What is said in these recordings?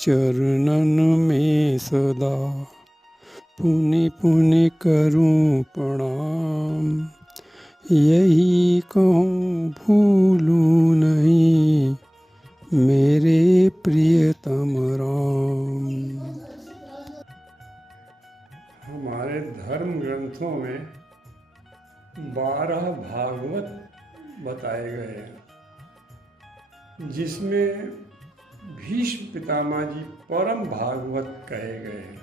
चरणन में सदा पुनि पुनि करूं प्रणाम। यही कहूँ भूलूं नहीं मेरे प्रियतम राम। हमारे धर्म ग्रंथों में 12 भागवत बताए गए हैं, जिसमें भीष्म पितामह जी परम भागवत कहे गए हैं।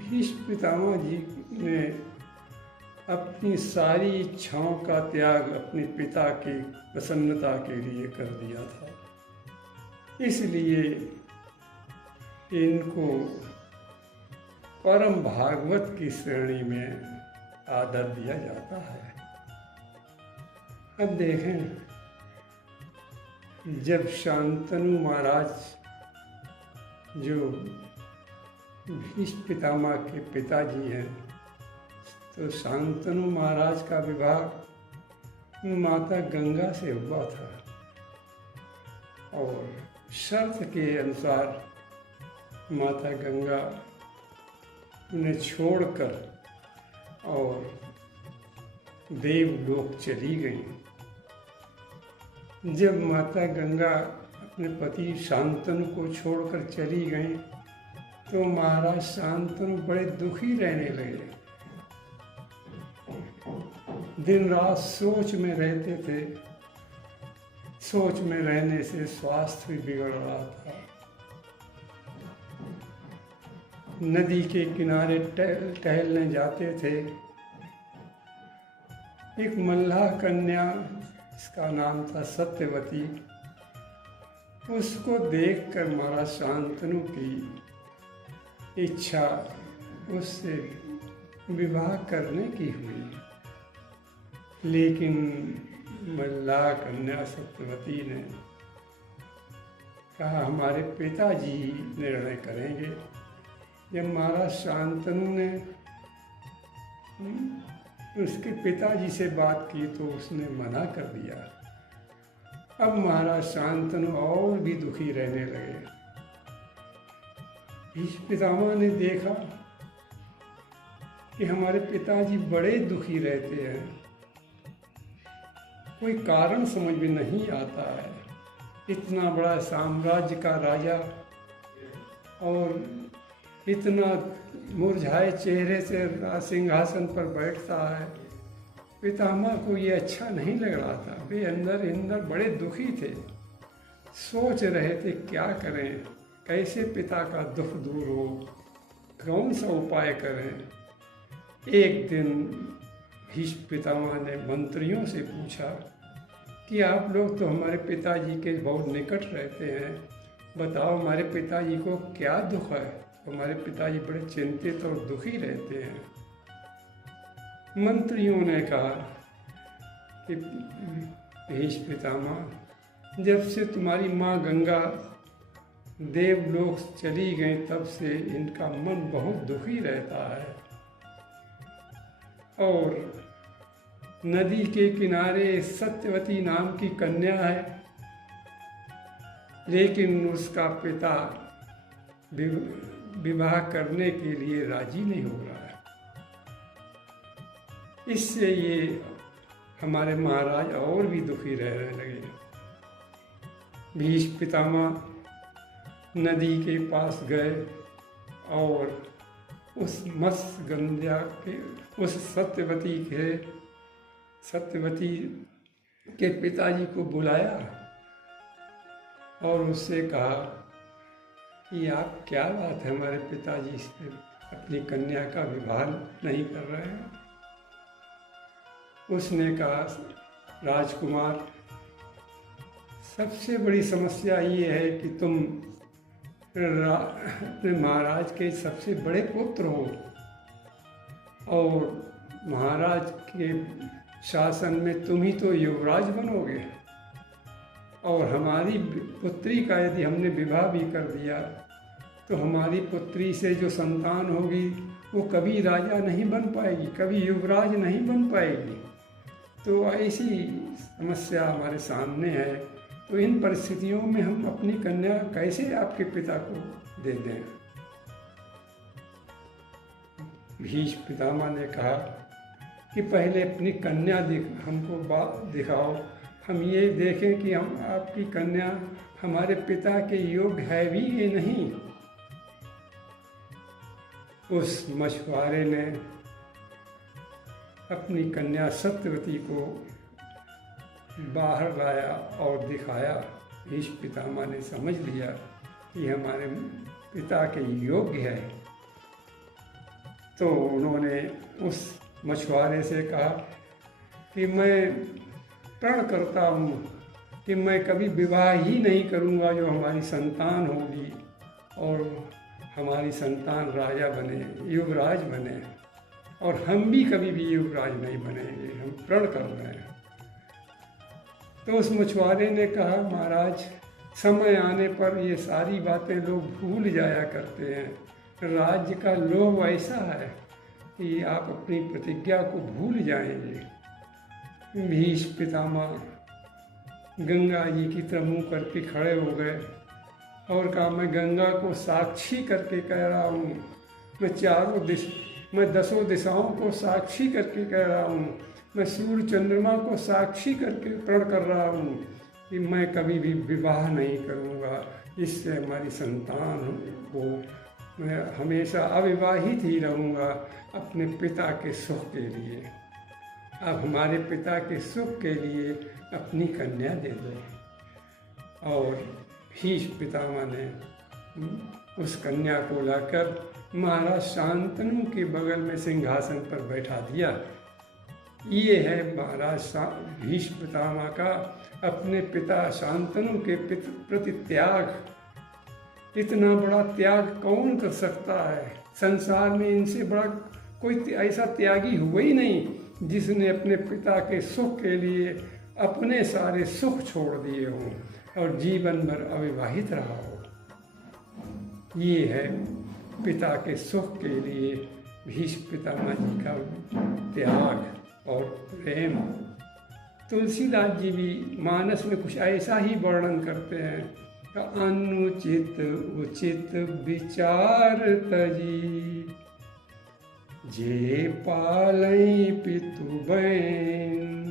भीष्म पितामह जी ने अपनी सारी इच्छाओं का त्याग अपने पिता की प्रसन्नता के लिए कर दिया था, इसलिए इनको परम भागवत की श्रेणी में आदर दिया जाता है। अब देखें, जब शांतनु महाराज जो भीष्म पितामह के पिताजी हैं, तो शांतनु महाराज का विवाह माता गंगा से हुआ था और शर्त के अनुसार माता गंगा उन्हें छोड़कर और देवलोक चली गई। जब माता गंगा अपने पति शांतनु को छोड़कर चली गई, तो महाराज शांतनु बड़े दुखी रहने लगे। दिन रात सोच में रहते थे। सोच में रहने से स्वास्थ्य भी बिगड़ रहा था। नदी के किनारे टहलने जाते थे। एक मल्लाह कन्या, इसका नाम था सत्यवती, उसको देखकर महाराज शांतनु की इच्छा उससे विवाह करने की हुई, लेकिन मल्लाह कन्या सत्यवती ने कहा हमारे पिताजी निर्णय करेंगे। जब महाराज शांतनु ने उसके पिताजी से बात की तो उसने मना कर दिया। अब महाराज शांतनु और भी दुखी रहने लगे। भीष्म पितामह ने देखा कि हमारे पिताजी बड़े दुखी रहते हैं, कोई कारण समझ में नहीं आता है। इतना बड़ा साम्राज्य का राजा और इतना मुरझाए चेहरे से सिंहासन पर बैठता है। पितामह को ये अच्छा नहीं लग रहा था। वे अंदर बड़े दुखी थे। सोच रहे थे क्या करें, कैसे पिता का दुख दूर हो, कौन सा उपाय करें। एक दिन भीष्म पितामह ने मंत्रियों से पूछा कि आप लोग तो हमारे पिताजी के बहुत निकट रहते हैं, बताओ हमारे पिताजी को क्या दुख है। हमारे पिताजी बड़े चिंतित और दुखी रहते हैं। मंत्रियों ने कहा कि भीष्म पितामह, जब से तुम्हारी माँ गंगा देवलोक चली गई तब से इनका मन बहुत दुखी रहता है और नदी के किनारे सत्यवती नाम की कन्या है, लेकिन उसका पिता विवाह करने के लिए राजी नहीं हो रहा है। इससे ये हमारे महाराज और भी दुखी रहने लगे। भीष्म पितामह नदी के पास गए और उस मत्स्यगंधा के उस सत्यवती के पिताजी को बुलाया और उससे कहा कि आप क्या बात है, हमारे पिताजी से अपनी कन्या का विवाह नहीं कर रहे हैं। उसने कहा राजकुमार, सबसे बड़ी समस्या ये है कि तुम अपने महाराज के सबसे बड़े पुत्र हो और महाराज के शासन में तुम ही तो युवराज बनोगे और हमारी पुत्री का यदि हमने विवाह भी कर दिया तो हमारी पुत्री से जो संतान होगी वो कभी राजा नहीं बन पाएगी, कभी युवराज नहीं बन पाएगी। तो ऐसी समस्या हमारे सामने है, तो इन परिस्थितियों में हम अपनी कन्या कैसे आपके पिता को दे दें? भीष्म पितामह ने कहा कि पहले अपनी कन्या हमको दिखाओ, हम ये देखें कि हम आपकी कन्या हमारे पिता के योग्य है भी ये नहीं। उस मछुआरे ने अपनी कन्या सत्यवती को बाहर लाया और दिखाया। भीष्म पितामह ने समझ लिया कि हमारे पिता के योग्य है। तो उन्होंने उस मछुआरे से कहा कि मैं प्रण करता हूँ कि मैं कभी विवाह ही नहीं करूँगा, जो हमारी संतान होगी और हमारी संतान राजा बने, युवराज बने, और हम भी कभी भी युवराज नहीं बनेंगे, हम प्रण कर रहे हैं। तो उस मछुआरे ने कहा, महाराज समय आने पर ये सारी बातें लोग भूल जाया करते हैं, राज्य का लोभ ऐसा है कि आप अपनी प्रतिज्ञा को भूल जाएंगे। भीष्म पितामह गंगा जी की तरफ मुँह करके खड़े हो गए और कहा, मैं गंगा को साक्षी करके कह रहा हूँ, मैं दसों दिशाओं को साक्षी करके कह रहा हूँ, मैं सूर्य चंद्रमा को साक्षी करके प्रण कर रहा हूँ कि मैं कभी भी विवाह नहीं करूँगा, इससे हमारी संतान को मैं हमेशा अविवाहित ही रहूँगा अपने पिता के सुख के लिए। अब हमारे पिता के सुख के लिए अपनी कन्या दे दो। और भीष्म पितामह ने उस कन्या को लाकर महाराज शांतनु के बगल में सिंहासन पर बैठा दिया। ये है महाराज भीष्म पितामह का अपने पिता शांतनु के प्रति त्याग। इतना बड़ा त्याग कौन कर सकता है? संसार में इनसे बड़ा कोई ऐसा त्यागी हुआ ही नहीं जिसने अपने पिता के सुख के लिए अपने सारे सुख छोड़ दिए हों और जीवन भर अविवाहित रहा हो। ये है पिता के सुख के लिए भीष्म पितामह जी का त्याग और प्रेम। तुलसीदास जी भी मानस में कुछ ऐसा ही वर्णन करते हैं, अनुचित उचित विचार तजी, जे पालई पितु बहन।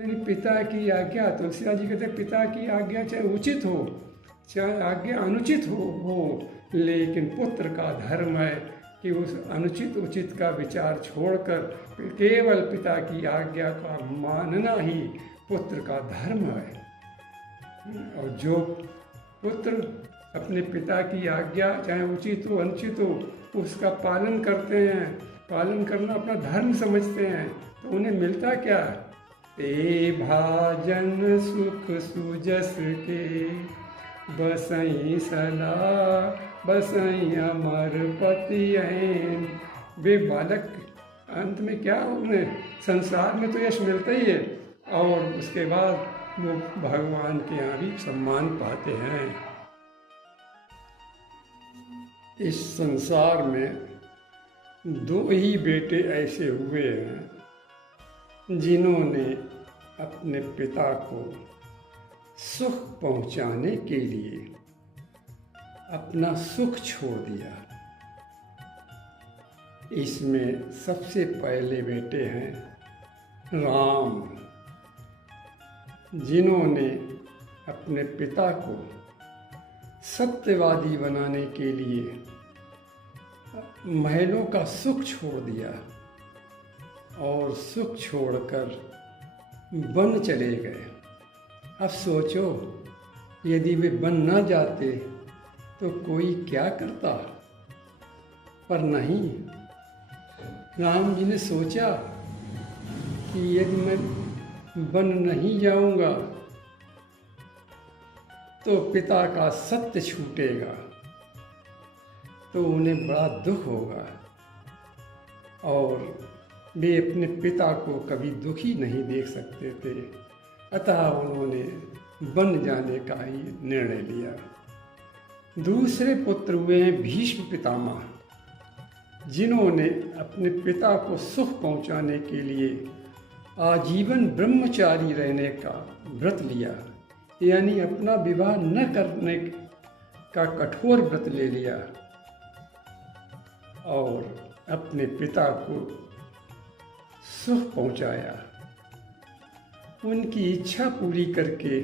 यानी पिता की आज्ञा, तुलसीदास जी कहते हैं पिता की आज्ञा चाहे उचित हो चाहे आज्ञा अनुचित हो, लेकिन पुत्र का धर्म है कि उस अनुचित उचित का विचार छोड़कर केवल पिता की आज्ञा का मानना ही पुत्र का धर्म है। और जो पुत्र अपने पिता की आज्ञा चाहे उचित हो अनुचित हो उसका पालन करते हैं, पालन करना अपना धर्म समझते हैं, तो उन्हें मिलता क्या? ते भाजन सुख सुजस के, बसई सदा बसई अमर पति ऐन। वे बालक अंत में क्या, उन्हें संसार में तो यश मिलता ही है और उसके बाद वो भगवान के यहाँ भी सम्मान पाते हैं। इस संसार में दो ही बेटे ऐसे हुए हैं जिन्होंने अपने पिता को सुख पहुंचाने के लिए अपना सुख छोड़ दिया। इसमें सबसे पहले बेटे हैं राम, जिन्होंने अपने पिता को सत्यवादी बनाने के लिए महलों का सुख छोड़ दिया और सुख छोड़कर वन चले गए। अब सोचो, यदि वे वन न जाते तो कोई क्या करता, पर नहीं, राम जी ने सोचा कि यदि मैं वन नहीं जाऊंगा तो पिता का सत्य छूटेगा, तो उन्हें बड़ा दुख होगा और वे अपने पिता को कभी दुखी नहीं देख सकते थे। अतः उन्होंने वन जाने का ही निर्णय लिया। दूसरे पुत्र हुए हैं भीष्म पितामह, जिन्होंने अपने पिता को सुख पहुंचाने के लिए आजीवन ब्रह्मचारी रहने का व्रत लिया यानी अपना विवाह न करने का कठोर व्रत ले लिया और अपने पिता को सुख पहुंचाया। उनकी इच्छा पूरी करके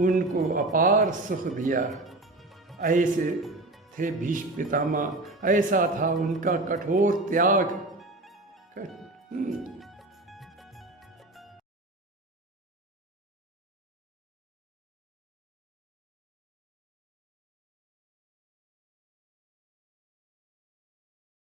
उनको अपार सुख दिया। ऐसे थे भीष्म पितामह, ऐसा था उनका कठोर त्याग।